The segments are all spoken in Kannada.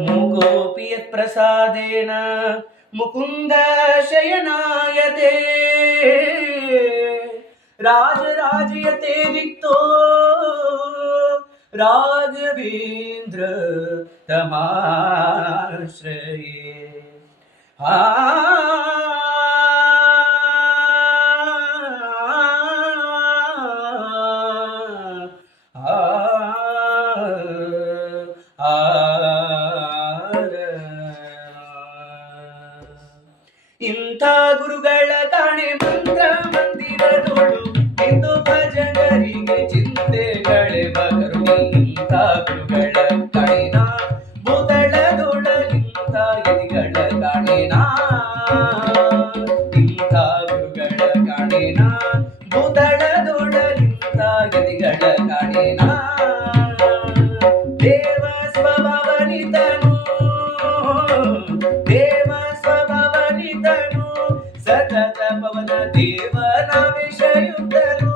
मूकोऽपि यत्प्रसादेन मुकुन्द शयनायते राजराजयते रिक्तो राघवेन्द्र तमाश्रये। ಇಂಥ ಗುರುಗಳ ಕಾಣೆ ಮಂತ್ರ ಮಂದಿರದೋಳು ಇಂದು ಭಜಗರಿಗೆ ಚಿಂತೆಗಳೇ ಬಗರು. ಇಂಥ ಗುರುಗಳ ಕಾಣಿನ ಬುದಳದೊಳಗಿಂತ ಎದಿಗಳ ಕಾಣಿನ ಇಂಥ ಗುರುಗಳ ಕಾಣಿನ ಬುದಳದೊಳಗಿಂತ ಎದಿಗಳ ಕಾಣಿನ ದೇವ ಸ್ವಭಾವನಿತನು ದೇವ ಸ್ವಭಾವನಿತನು ಸತತ ಪವನ ದೇವನ ವಿಷಯುದ್ಧನು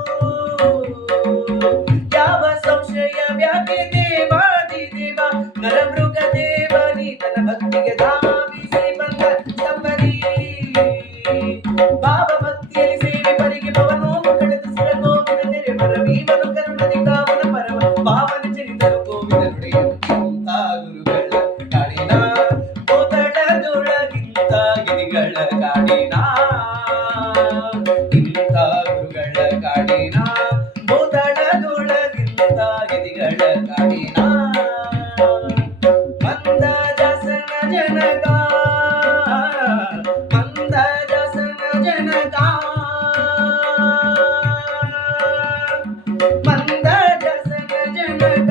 ಯಾವ ಸಂಶಯ ವ್ಯಾಪಿ ದೇವಾದಿ ದೇವ ನರಮೃಗ ದೇವನಿತನ ಭಕ್ತಿಗೆ ಧಾವಿಸಿ ಬಂದ ಸಂಬರಿ ಭಾವ ಭಕ್ತಿಯಲ್ಲಿ ಸೇವೆ ಪರಿಗೆ ಪವನೋಮ ಕಳೆದ ಸಿರ ಗೋವಿನ ತೆರೆ ಪರವೀವನು ಕರುಣದಿ ಕಾವನ ಪರಮ ಭಾವನ ಚರಿತರು ಗೋವಿನ ನುಡಿಯನು. ಇಂಥ ಗುರುಗಳ ಕಾಡಿನ ಬೋತಡದೊಳಗಿಂತ ಗಿರಿಗಳ ಕಾಡಿನ ಇಂಥ ಗುರುಗಳ ಕಾಡಿನ ಬೋತಡದೊಳಗಿಂತ ಗಿರಿಗಳ ಕಾಡಿನ ಮಂದ ಜಸನ ಜನಕ ಮಂದ ಜಸನ ಜನಕ ಮಂದ ಜಸನ ಜನಕ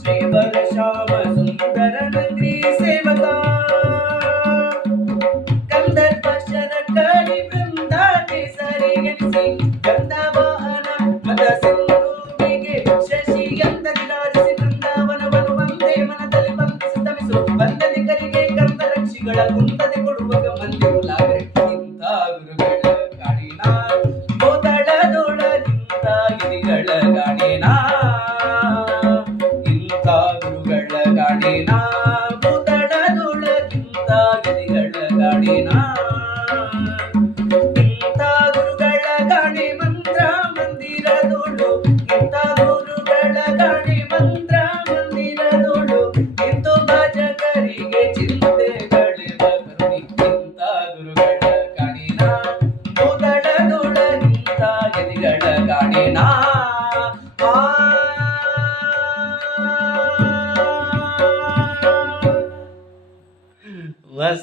ಶ್ರೀವರ ಶ್ಯಾಮ ಸುಂದರ ನಗರಿ ಸೇವಕ ಕಂದರ್ಪ ಶರಕರಿ ಬೃಂದ ಕೇಸರಿ ಗೆಣಿಸಿ ಗಂಧವಾಹನ ಮದ ಸಿಂಧೂರಿಗೆ ಶಶಿಯಂತರಿ ರಾಜಿಸಿ ಬೃಂದಾವನವನ್ನು ಒಂದೇ ಮನದಲ್ಲಿ ಬಂಧಿಸಿ ತಮಿಸು ಬಂದನಿಕರಿಗೆ ಕಂದ ರಕ್ಷಿಗಳ ಕುಂದ